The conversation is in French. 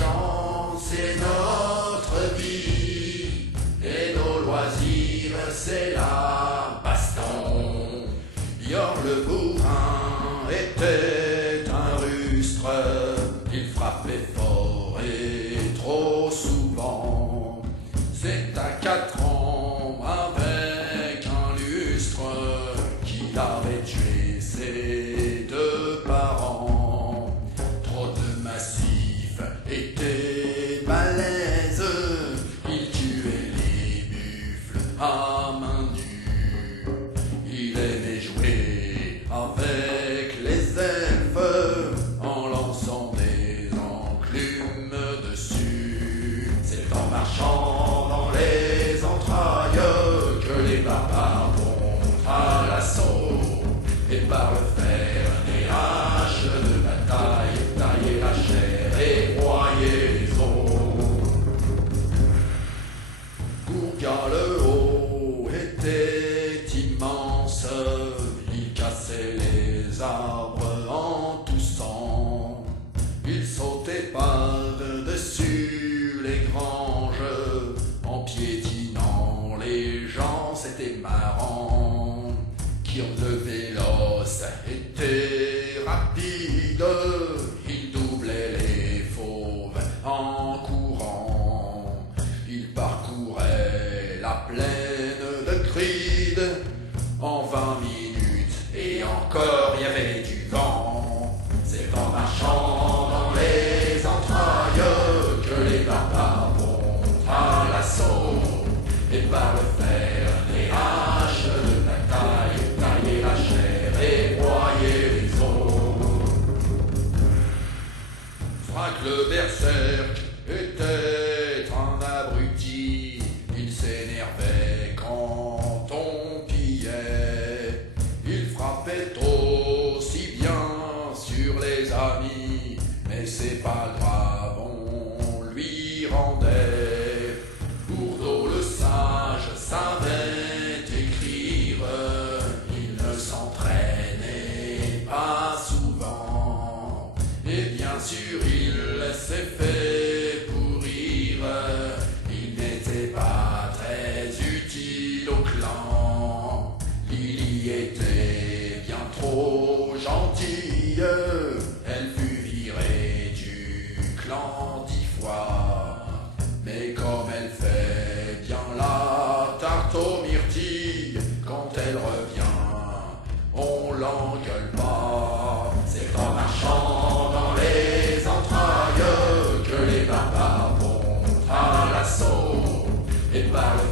marchand, c'est notre vie, et nos loisirs, c'est la baston. Yor le bourrin était un rustre, il frappait fort et trop souvent. C'est à 4 ans, avec un lustre, qu'il avait tué ses 2 parents. Trop de massifs étaient balèzes, il tuait les buffles à main nue. Il aimait jouer avec les elfes en lançant des enclumes dessus. C'est en marchant dans les entrailles que les barbares vont à l'assaut, et par le fer des haches de bataille tailler la chair et broyer les os. Gourga-le-Haut était immense, il cassait les arbres en toussant, il sautait par-dessus les granges en piétinant les gens, c'était marrant. Qui enlevait l'os était rapide, il doublait les fauves en courant, il parcourait la plaine de Cride en 20 minutes, et encore il y avait du vent. C'est en marchant dans les entrailles que les barbares vont à l'assaut, et par le fer des haches de bataille tailler la chair et broyer les os. Franck le berserk était un abruti, il s'énervait quand on pillait, il frappait aussi bien sur les amis, mais c'est pas grave, on lui rendait. Bourdeau le sage savait écrire, il ne s'entraînait pas souvent, et bien sûr il s'est fait pourrir, il n'était pas très utile au clan. Lily était bien trop gentille, elle fut virée du clan 10 fois. Mais comme elle fait bien la tarte aux myrtilles, quand elle revient, on l'engueule pas. C'est en marchant dans les entrailles que les barbares vont à l'assaut, et par le